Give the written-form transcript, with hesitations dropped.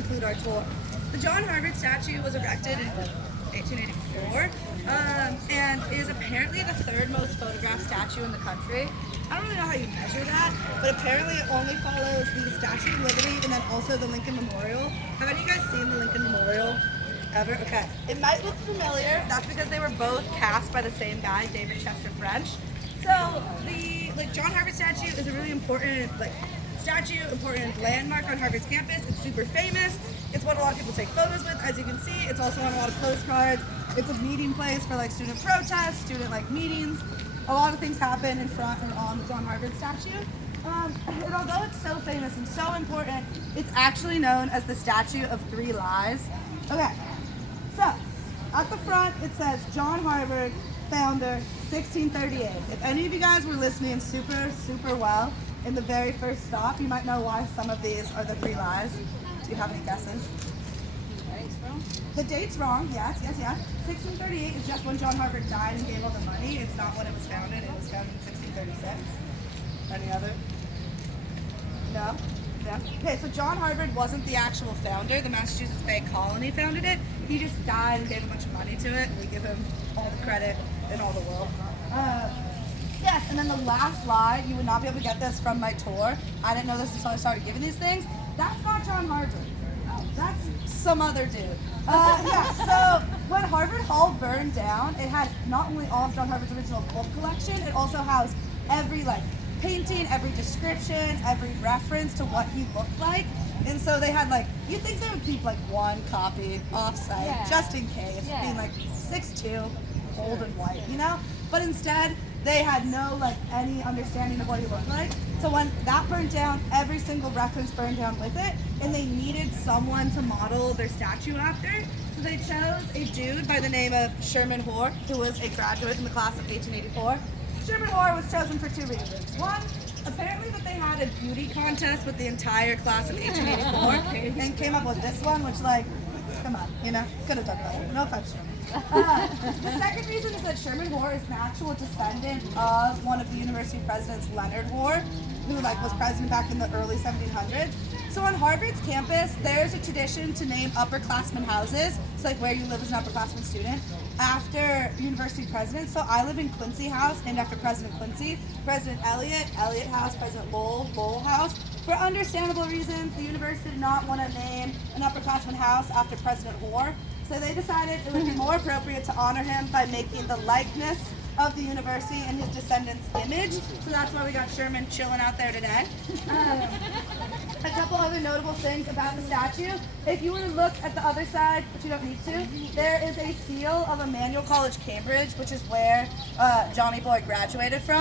conclude our tour. The John Harvard statue was erected in 1884 and is apparently the third most photographed statue in the country. I don't really know how you measure that, but apparently it only follows the Statue of Liberty and then also the Lincoln Memorial. Have any of you guys seen the Lincoln Memorial ever? Okay. It might look familiar. That's because they were both cast by the same guy, David Chester French. So the John Harvard statue is a really important important landmark on Harvard's campus. It's super famous. It's what a lot of people take photos with, as you can see. It's also on a lot of postcards. It's a meeting place for like student protests, student meetings. A lot of things happen in front and on the John Harvard statue. And although it's so famous and so important, it's actually known as the Statue of Three Lies. Okay, so at the front it says John Harvard, founder, 1638. If any of you guys were listening super well in the very first stop, you might know why some of these are the three lies. Do you have any guesses? The date's wrong, yes. 1638 is just when John Harvard died and gave all the money. It's not when it was founded. It was founded in 1636. Any other? No? Okay, so John Harvard wasn't the actual founder. The Massachusetts Bay Colony founded it. He just died and gave a bunch of money to it. We give him all the credit in all the world. Yes, and then the last lie, you would not be able to get this from my tour. I didn't know this until I started giving these things. That's not John Harvard. That's some other dude. So when Harvard Hall burned down, it had not only all of John Harvard's original book collection, it also housed every painting, every description, every reference to what he looked like. And so they had you'd think they would keep one copy off-site, just in case, being 6'2", old and white, But instead, they had no any understanding of what he looked like. So when that burned down, every single reference burned down with it, and they needed someone to model their statue after. So they chose a dude by the name of Sherman Hoare, who was a graduate in the class of 1884. Sherman Hoare was chosen for two reasons. One, apparently that they had a beauty contest with the entire class of 1884 and came up with this one, which come on, could have done better. No offense, Sherman. The second reason is that Sherman Hoare is an actual descendant of one of the university presidents, Leonard Hoare, who was president back in the early 1700s. So on Harvard's campus, there's a tradition to name upperclassmen houses, so where you live as an upperclassman student, after university presidents. So I live in Quincy House, named after President Quincy. President Eliot House, President Lowell House. For understandable reasons, the university did not want to name an upperclassman house after President Hoare. So they decided it would be more appropriate to honor him by making the likeness of the university and his descendants' image. So that's why we got Sherman chilling out there today. A couple other notable things about the statue. If you were to look at the other side, but you don't need to, there is a seal of Emmanuel College, Cambridge, which is where Johnny Boy graduated from.